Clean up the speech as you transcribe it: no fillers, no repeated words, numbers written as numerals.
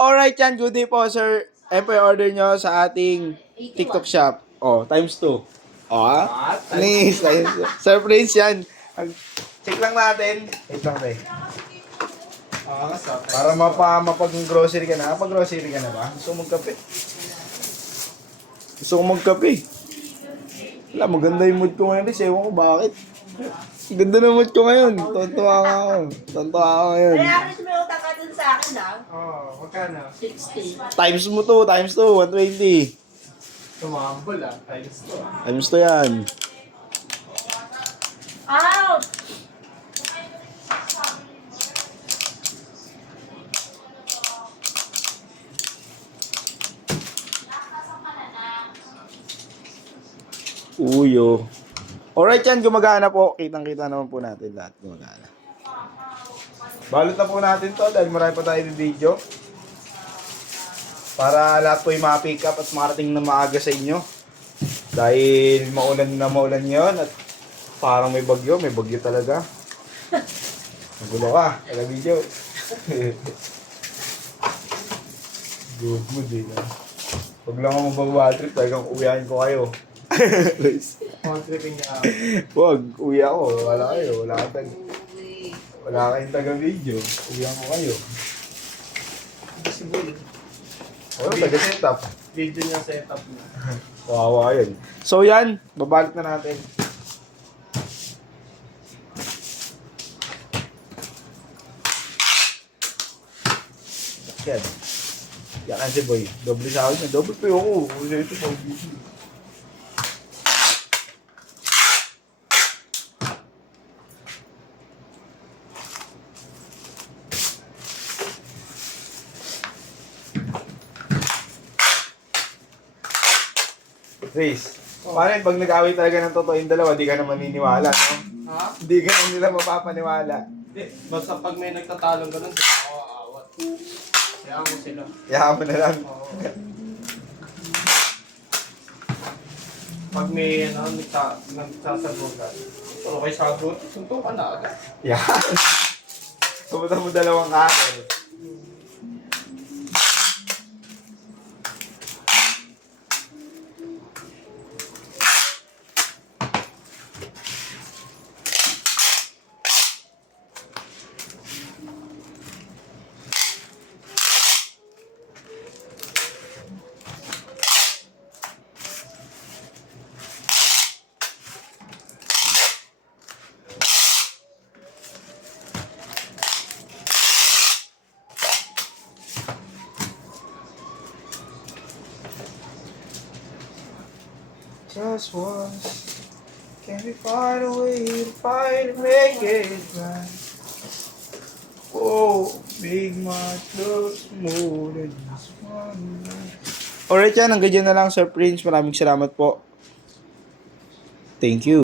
Alright yan, good day po sir. Ayan po yung order nyo sa ating TikTok shop. Oh, times 2. Oh, nice. Sir Prince yan. Check lang natin. Wait lang tayo. Para mapag-grocery ka na. Mapag-grocery ka na ba? Gusto mo magkape? Gusto ko magkape. Wala, maganda yung mood ko ngayon. Ewan ko bakit. Ganda ng mood ko ngayon. Tontuwa nga ako. Tontuwa ako ngayon. Kaya akin may utang ka dun sa akin ah. Oo, magkano? 60. Times mo to. Times 2. 120. Tumambol ah, times to. Times 2 yan. Out! Uyo. Alright yan, gumagana po. Kitang-kita naman po natin lahat gumagana. Balot na po natin to dahil marami pa tayo video. Para lahat po yung ma-pick up at makarating na maaga sa inyo. Dahil maulan yun at parang may bagyo talaga. Magulo ka, taga video. Good mood eh. Pag lang ako mag-bad trip, talagang uwihan ko kayo. Tripping ka. Wag, uwi ako. Wala kayo. Wala kayong taga-video. Uwihan ko kayo. Siguro. Wala, taga-setup. Video niya setup na. Wawa yun. So yan, babalik na natin. Yan. Yan si boy. Doble sa akin. Doble pa ako. Kasi ito pang video. Chris, paano yun? Pag nag-away talaga ng totoo yung dalawa, di ka na maniniwala, no? Ha? Hindi ka na nila mapapaniwala. Hindi. Basta pag may nagtatalong ka nun, di ako aawat. Kaya mo sila. Kaya mo na lang. Oo. Pag may nagsasagutan, puro kayo sagot, sunto ka na agad. Yan. Pumunta mo dalawang kakel. Just once, can we find a way to fight and make it right? Oh, big my looks more than just one night. Alright yan, hanggang dyan na lang Sir Prince. Maraming salamat po. Thank you.